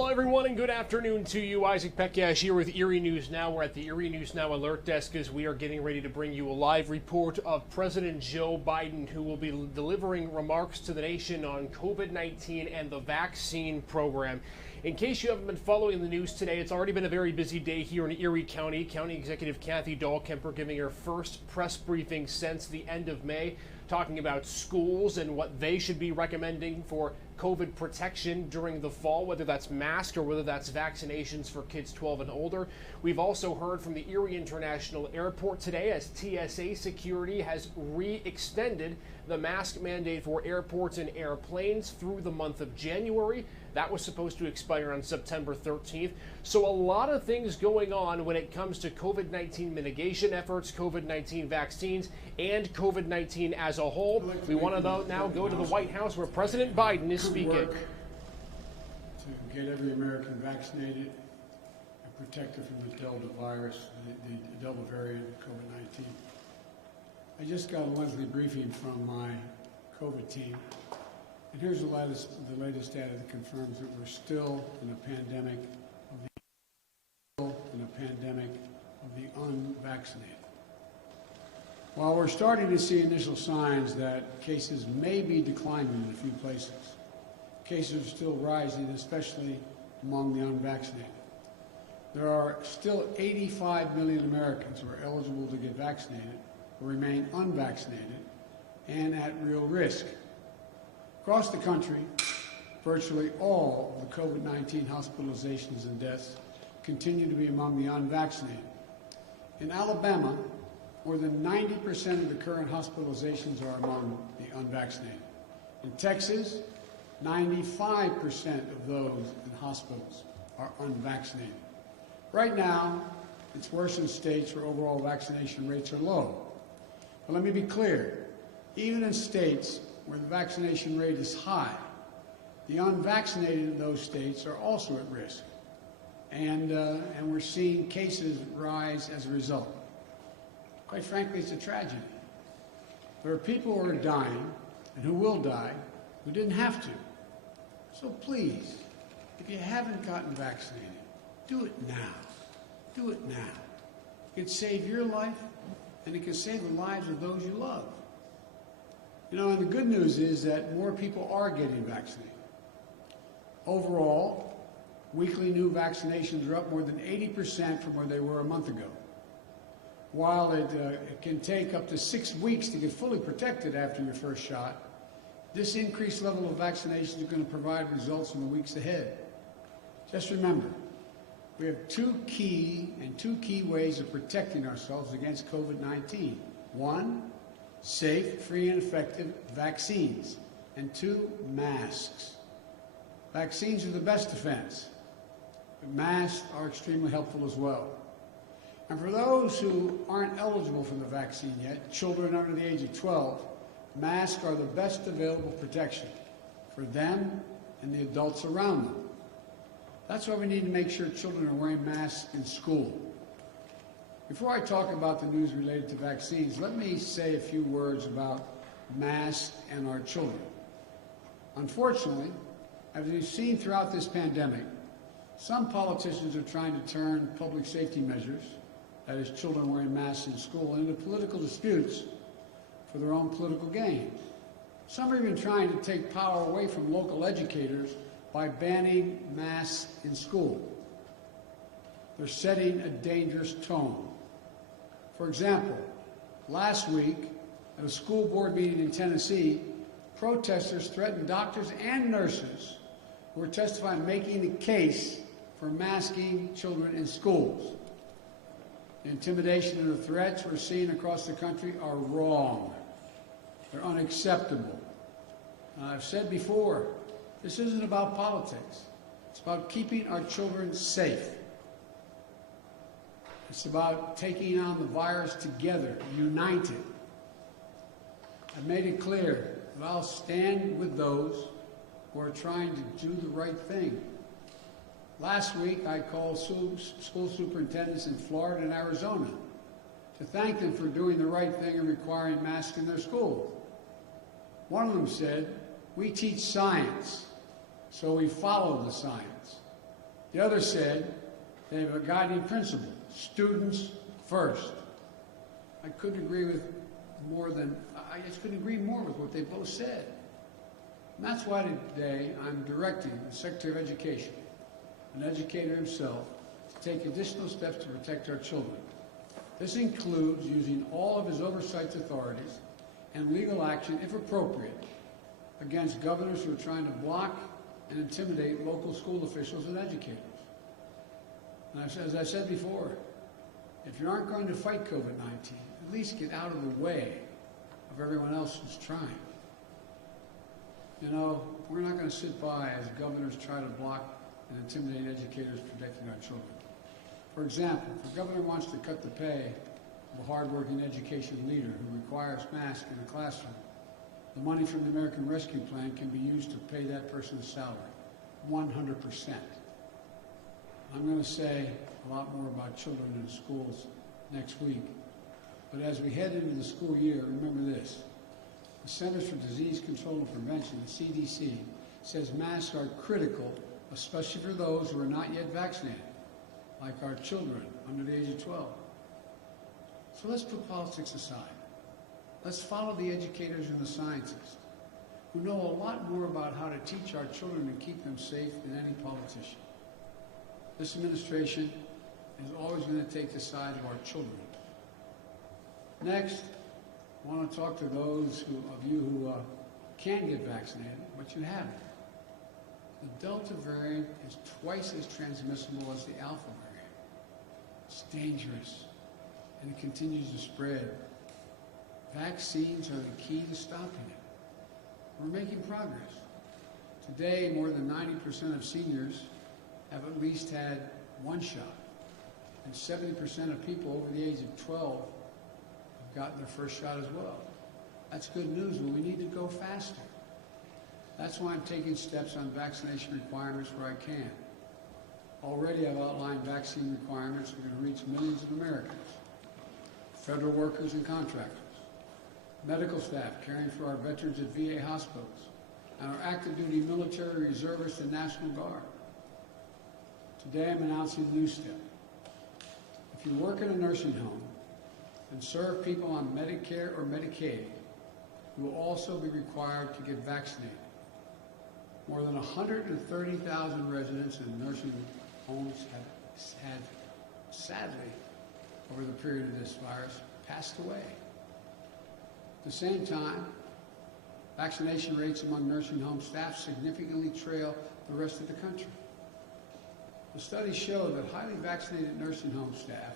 Hello, everyone, and good afternoon to you. Isaac Pekyash here with Erie News Now. We're at the Erie News Now alert desk as we are getting ready to bring you a live report of President Joe Biden, who will be delivering remarks to the nation on COVID-19 and the vaccine program. In case you haven't been following the news today, it's already been a very busy day here in Erie County. County Executive Kathy Dahlkemper giving her first press briefing since the end of May, talking about schools and what they should be recommending for COVID protection during the fall, whether that's masks or whether that's vaccinations for kids 12 and older. We've also heard from the Erie International Airport today as TSA security has re-extended the mask mandate for airports and airplanes through the month of January. That was supposed to expire on September 13th. So a lot of things going on when it comes to COVID-19 mitigation efforts, COVID-19 vaccines, and COVID-19 as a whole. We want to now go to the White House where President Biden is speaking. To get every American vaccinated and protected from the Delta virus, the Delta variant of COVID-19. I just got a monthly briefing from my COVID team. And here's the latest data that confirms that we're still in a pandemic of the unvaccinated. While we're starting to see initial signs that cases may be declining in a few places, cases are still rising, especially among the unvaccinated. There are still 85 million Americans who are eligible to get vaccinated who remain unvaccinated and at real risk. Across the country, virtually all of the COVID-19 hospitalizations and deaths continue to be among the unvaccinated. In Alabama, more than 90% of the current hospitalizations are among the unvaccinated. In Texas, 95% of those in hospitals are unvaccinated. Right now, it's worse in states where overall vaccination rates are low. But let me be clear, even in states where the vaccination rate is high, the unvaccinated in those states are also at risk. And we're seeing cases rise as a result. Quite frankly, it's a tragedy. There are people who are dying and who will die who didn't have to. So please, if you haven't gotten vaccinated, do it now. Do it now. It can save your life, and it can save the lives of those you love. You know, and the good news is that more people are getting vaccinated. Overall, weekly new vaccinations are up more than 80% from where they were a month ago. While it can take up to 6 weeks to get fully protected after your first shot, this increased level of vaccination is going to provide results in the weeks ahead. Just remember, we have two key ways of protecting ourselves against COVID-19. One, safe, free, and effective vaccines. And two, masks. Vaccines are the best defense, but masks are extremely helpful as well. And for those who aren't eligible for the vaccine yet, children under the age of 12, masks are the best available protection for them and the adults around them. That's why we need to make sure children are wearing masks in school. Before I talk about the news related to vaccines, let me say a few words about masks and our children. Unfortunately, as we've seen throughout this pandemic, some politicians are trying to turn public safety measures, that is children wearing masks in school, into political disputes for their own political gain. Some are even trying to take power away from local educators by banning masks in school. They're setting a dangerous tone. For example, last week at a school board meeting in Tennessee, protesters threatened doctors and nurses who were testifying making the case for masking children in schools. The intimidation and the threats we're seeing across the country are wrong. They're unacceptable. I've said before, this isn't about politics. It's about keeping our children safe. It's about taking on the virus together, united. I've made it clear that I'll stand with those who are trying to do the right thing. Last week, I called school superintendents in Florida and Arizona to thank them for doing the right thing and requiring masks in their schools. One of them said, "We teach science, so we follow the science." The other said they have a guiding principle: students first. I just couldn't agree more with what they both said. And that's why today I'm directing the Secretary of Education, an educator himself, to take additional steps to protect our children. This includes using all of his oversight authorities and legal action, if appropriate, against governors who are trying to block and intimidate local school officials and educators. And as I said before, if you aren't going to fight COVID-19, at least get out of the way of everyone else who's trying. You know, we're not going to sit by as governors try to block and intimidate educators protecting our children. For example, if a governor wants to cut the pay of a hardworking education leader who requires masks in the classroom, the money from the American Rescue Plan can be used to pay that person's salary, 100%. I'm going to say a lot more about children in the schools next week. But as we head into the school year, remember this. The Centers for Disease Control and Prevention, the CDC, says masks are critical, especially for those who are not yet vaccinated, like our children under the age of 12. So let's put politics aside. Let's follow the educators and the scientists who know a lot more about how to teach our children and keep them safe than any politician. This administration is always going to take the side of our children. Next, I want to talk to those of you who can get vaccinated, but you haven't. The Delta variant is twice as transmissible as the Alpha variant. It's dangerous, and it continues to spread. Vaccines are the key to stopping it. We're making progress. Today, more than 90% of seniors have at least had one shot, and 70% of people over the age of 12 have gotten their first shot as well. That's good news, but we need to go faster. That's why I'm taking steps on vaccination requirements where I can. Already I've outlined vaccine requirements that are going to reach millions of Americans, federal workers and contractors, medical staff caring for our veterans at VA hospitals, and our active duty military, reservists, and National Guard. Today I'm announcing a new step. If you work in a nursing home and serve people on Medicare or Medicaid, you will also be required to get vaccinated. More than 130,000 residents in nursing homes have had, sadly, over the period of this virus, passed away. At the same time, vaccination rates among nursing home staff significantly trail the rest of the country. The studies show that highly vaccinated nursing home staff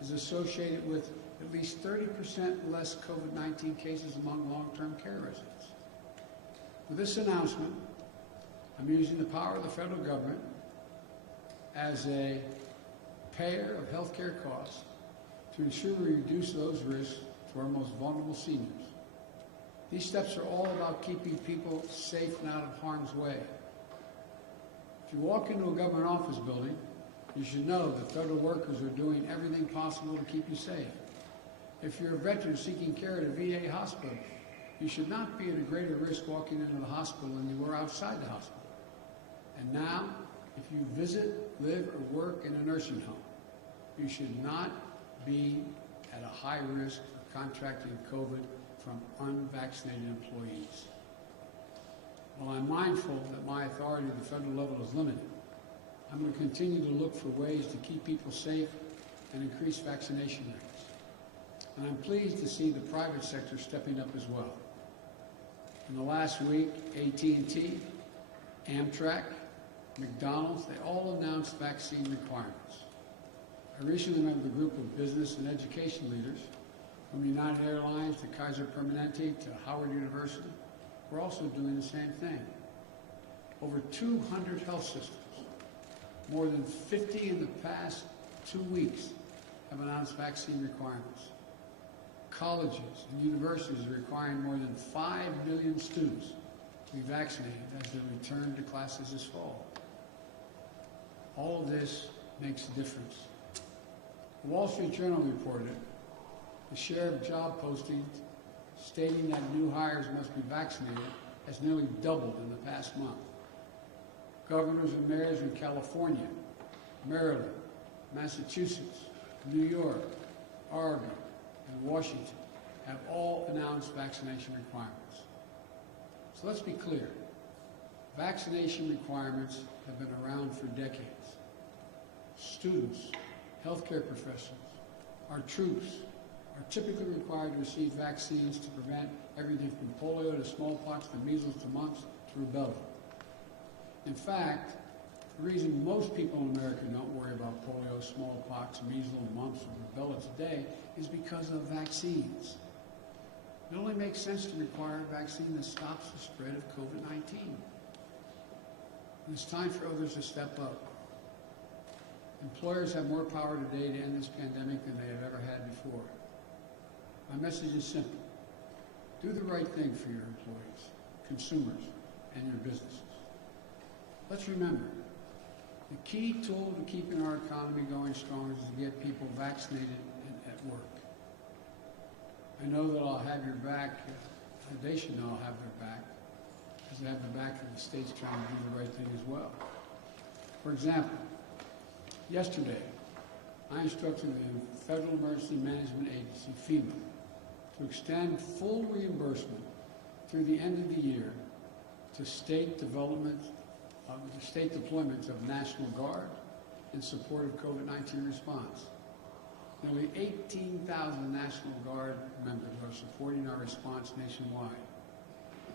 is associated with at least 30% less COVID-19 cases among long-term care residents. With this announcement, I'm using the power of the federal government as a payer of health care costs to ensure we reduce those risks to our most vulnerable seniors. These steps are all about keeping people safe and out of harm's way. If you walk into a government office building, you should know that federal workers are doing everything possible to keep you safe. If you're a veteran seeking care at a VA hospital, you should not be at a greater risk walking into the hospital than you were outside the hospital. And now, if you visit, live, or work in a nursing home, you should not be at a high risk of contracting COVID from unvaccinated employees. While I'm mindful that my authority at the federal level is limited, I'm going to continue to look for ways to keep people safe and increase vaccination rates. And I'm pleased to see the private sector stepping up as well. In the last week, AT&T, Amtrak, McDonald's, they all announced vaccine requirements. I recently met with a group of business and education leaders from United Airlines to Kaiser Permanente to Howard University. We're also doing the same thing. Over 200 health systems, more than 50 in the past 2 weeks, have announced vaccine requirements. Colleges and universities are requiring more than 5 million students to be vaccinated as they return to classes this fall. All of this makes a difference. The Wall Street Journal reported the share of job postings stating that new hires must be vaccinated has nearly doubled in the past month. Governors and mayors in California, Maryland, Massachusetts, New York, Oregon, and Washington have all announced vaccination requirements. So let's be clear. Vaccination requirements have been around for decades. Students, healthcare professionals, our troops are typically required to receive vaccines to prevent everything from polio to smallpox to measles to mumps to rubella. In fact, the reason most people in America don't worry about polio, smallpox, measles, mumps, or rubella today is because of vaccines. It only makes sense to require a vaccine that stops the spread of COVID-19. It's time for others to step up. Employers have more power today to end this pandemic than they have ever had before. My message is simple. Do the right thing for your employees, consumers, and your businesses. Let's remember, the key tool to keeping our economy going strong is to get people vaccinated and at work. I know that I'll have your back. They should know I'll have their back, because they have the back of the states trying to do the right thing as well. For example, yesterday, I instructed the Federal Emergency Management Agency, FEMA, to extend full reimbursement through the end of the year to state deployments of National Guard in support of COVID-19 response. Nearly 18,000 National Guard members are supporting our response nationwide,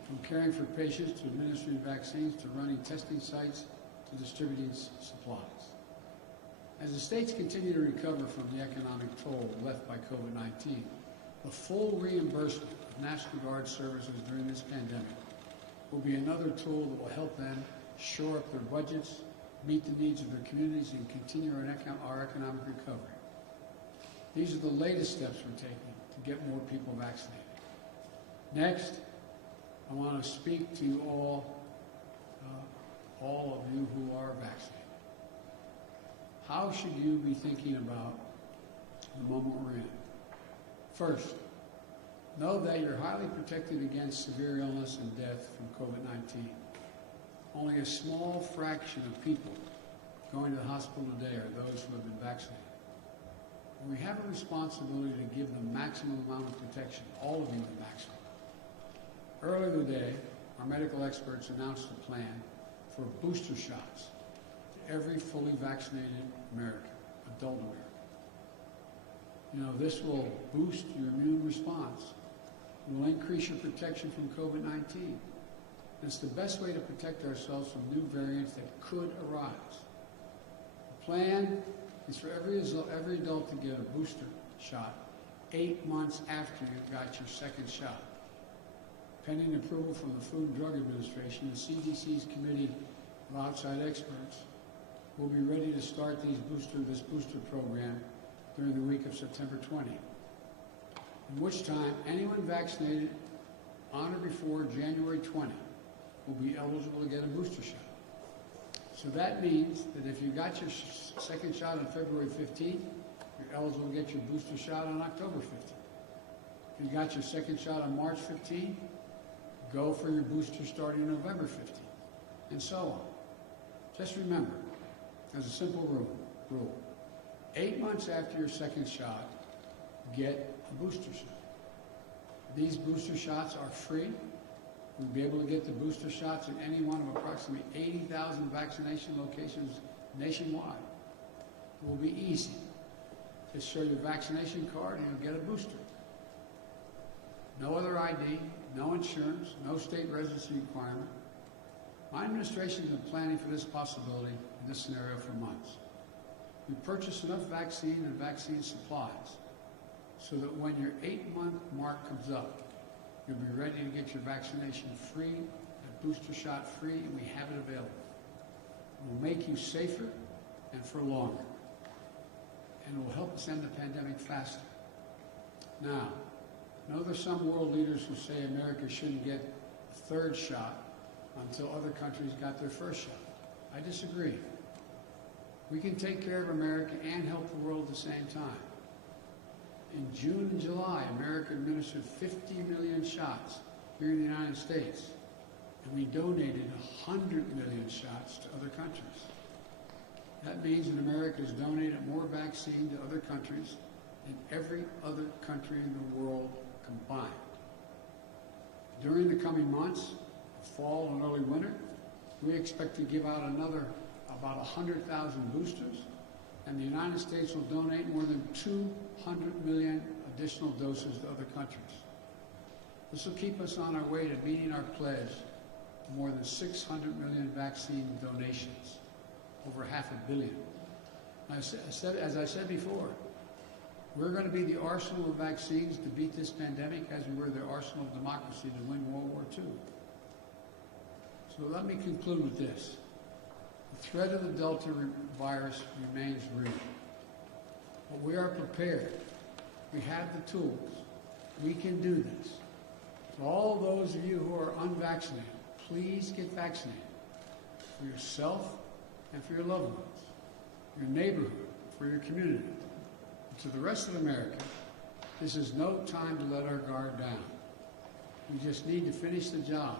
from caring for patients to administering vaccines to running testing sites to distributing supplies. As the states continue to recover from the economic toll left by COVID-19, the full reimbursement of National Guard services during this pandemic will be another tool that will help them shore up their budgets, meet the needs of their communities, and continue our economic recovery. These are the latest steps we're taking to get more people vaccinated. Next, I want to speak to all of you who are vaccinated. How should you be thinking about the moment we're in? First, know that you're highly protected against severe illness and death from COVID-19. Only a small fraction of people going to the hospital today are those who have been vaccinated. And we have a responsibility to give them maximum amount of protection, all of you the maximum. Earlier today, our medical experts announced a plan for booster shots to every fully vaccinated American, adult American. You know, this will boost your immune response. It will increase your protection from COVID-19. It's the best way to protect ourselves from new variants that could arise. The plan is for every adult to get a booster shot 8 months after you've got your second shot. Pending approval from the Food and Drug Administration, the CDC's Committee of Outside Experts will be ready to start this booster program during the week of September 20, in which time anyone vaccinated on or before January 20 will be eligible to get a booster shot. So that means that if you got your second shot on February 15th, you're eligible to get your booster shot on October 15th. If you got your second shot on March 15th, go for your booster starting November 15th, and so on. Just remember, there's a simple rule. 8 months after your second shot, get a booster shot. These booster shots are free. We'll be able to get the booster shots in any one of approximately 80,000 vaccination locations nationwide. It will be easy. Just show your vaccination card and you'll get a booster. No other ID, no insurance, no state residency requirement. My administration has been planning for this possibility in this scenario for months. We purchased enough vaccine and vaccine supplies so that when your 8-month mark comes up, you'll be ready to get your vaccination free, a booster shot free, and we have it available. It will make you safer and for longer. And it will help us end the pandemic faster. Now, I know there's some world leaders who say America shouldn't get a third shot until other countries got their first shot. I disagree. We can take care of America and help the world at the same time. In June and July, America administered 50 million shots here in the United States. and we donated 100 million shots to other countries. That means that America has donated more vaccine to other countries than every other country in the world combined. During the coming months, fall and early winter, we expect to give out about 100,000 boosters, and the United States will donate more than 200 million additional doses to other countries. This will keep us on our way to meeting our pledge of more than 600 million vaccine donations, over $500 million. As I said before, we're going to be the arsenal of vaccines to beat this pandemic as we were the arsenal of democracy to win World War II. So let me conclude with this. The threat of the Delta virus remains real. But we are prepared. We have the tools. We can do this. For all those of you who are unvaccinated, please get vaccinated for yourself and for your loved ones, your neighborhood, for your community. And to the rest of America, this is no time to let our guard down. We just need to finish the job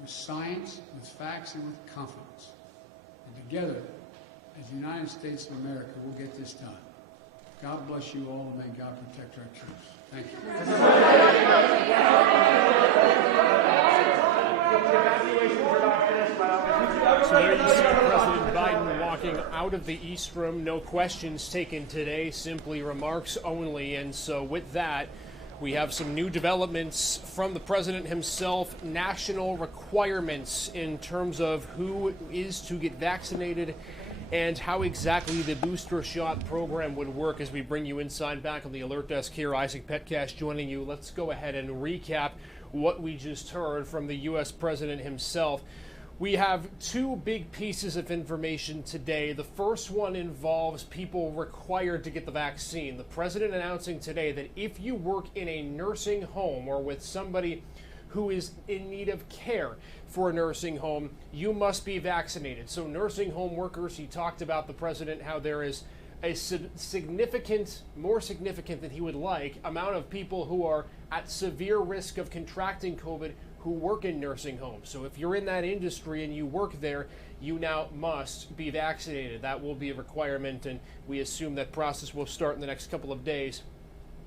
with science, with facts, and with confidence. And together, as the United States of America, we'll get this done. God bless you all, and may God protect our troops. Thank you. So there you see President Biden walking out of the East Room. No questions taken today, simply remarks only. And so with that, we have some new developments from the president himself, national requirements in terms of who is to get vaccinated and how exactly the booster shot program would work as we bring you inside back on the alert desk here. Isaac Petcash joining you. Let's go ahead and recap what we just heard from the U.S. president himself. We have two big pieces of information today. The first one involves people required to get the vaccine. The president announcing today that if you work in a nursing home or with somebody who is in need of care for a nursing home, you must be vaccinated. So nursing home workers, he talked about the president, how there is a significant, more significant than he would like, amount of people who are at severe risk of contracting COVID who work in nursing homes. So if you're in that industry and you work there, you now must be vaccinated. That will be a requirement, and we assume that process will start in the next couple of days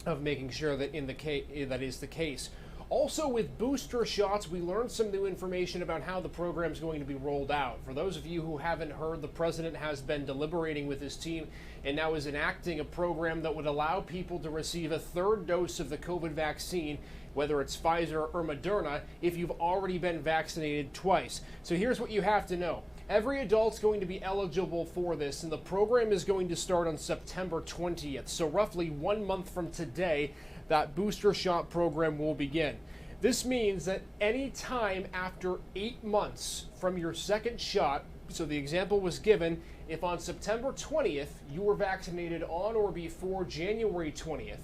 of making sure that that is the case. Also, with booster shots, we learned some new information about how the program is going to be rolled out. For those of you who haven't heard, the president has been deliberating with his team and now is enacting a program that would allow people to receive a third dose of the COVID vaccine, whether it's Pfizer or Moderna, if you've already been vaccinated twice. So here's what you have to know. Every adult's going to be eligible for this, and the program is going to start on September 20th. So roughly 1 month from today, that booster shot program will begin. This means that any time after 8 months from your second shot, so the example was given, if on September 20th you were vaccinated on or before January 20th,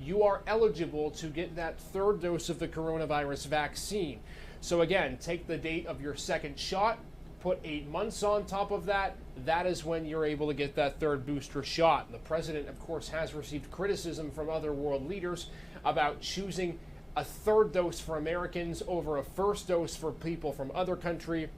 you are eligible to get that third dose of the coronavirus vaccine. So again, take the date of your second shot, put 8 months on top of that, that is when you're able to get that third booster shot. And the president, of course, has received criticism from other world leaders about choosing a third dose for Americans over a first dose for people from other countries,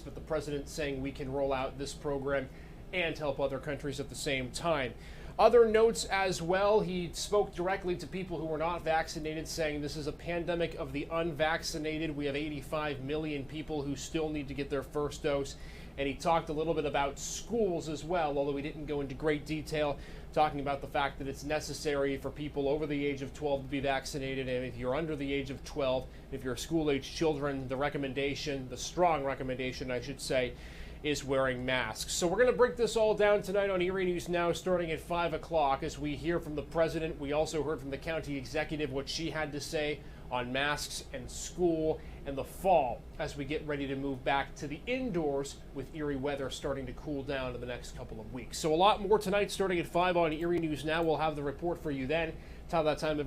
but the president saying we can roll out this program and help other countries at the same time. Other notes as well, he spoke directly to people who were not vaccinated, saying this is a pandemic of the unvaccinated. We have 85 million people who still need to get their first dose. And he talked a little bit about schools as well, although he didn't go into great detail, talking about the fact that it's necessary for people over the age of 12 to be vaccinated. And if you're under the age of 12, if you're school-age children, the recommendation, the strong recommendation, I should say, is wearing masks. So we're going to break this all down tonight on Erie News Now, starting at 5 o'clock as we hear from the president. We also heard from the county executive what she had to say on masks and school and the fall as we get ready to move back to the indoors with Erie weather starting to cool down in the next couple of weeks. So a lot more tonight starting at 5 on Erie News Now. We'll have the report for you then. Till that time,